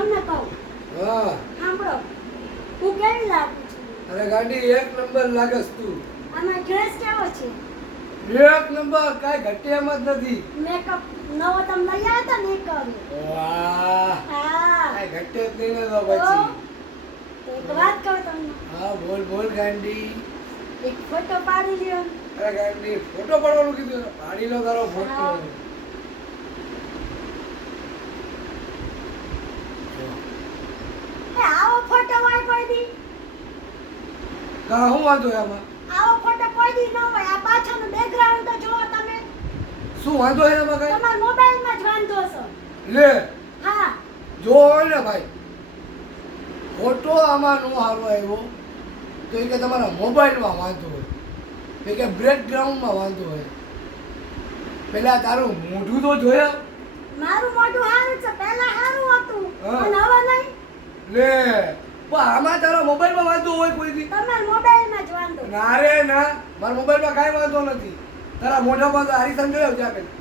તમને કહું હા સાંભળો હું કેવી લાગુ છું અરે ગાંડી એક નંબર લાગસ તું આમાં ડ્રેસ કેવો છે એક નંબર કાંઈ ઘટિયામાં જ નથી મેકઅપ નવો તમે લઈ આવ્યા હતા ને એ કર્યો વાહ હા કાંઈ ઘટે જ નહીં ને તો તો પછી એક વાત કહું તમને હા બોલ બોલ ગાંડી એક ફોટો પાડી લ્યો અરે ગાંડી ફોટો પાડવાનું કીધું ને. પાડી લો તારો ફોટો હા. એ આવો ફોટો હોય કોઈ દી કા હું વાંધો છે આમાં આવો ફોટો કોઈ દી ન હોય આ પાછળનું બેકગ્રાઉન્ડ તો જુઓ તમે શું વાંધો છે આમાં કાંઈ તમારા મોબાઈલમાં જ વાંધો છે લે હા જો હોય ને ભાઈ ફોટો આમાં નો સારો આવ્યો તો એ કે તમારા મોબાઈલમાં વાંધો હોય એ કે બેકગ્રાઉન્ડમાં વાંધો હોય પેલા તારું મોઢું તો જોયા મારું મોઢું સારું છે પહેલા સારું હતું હા. અને હવે નહીં લે પણ આમાં તારા મોબાઈલમાં વાંધો હોય કોઈ દી તમારા મોબાઈલમાં જ વાંધો ના રે ના મારા મોબાઈલમાં કાંઈ વાંધો નથી તારા મોઢામાં તો હારી સમજાયો ત્યાં પેલા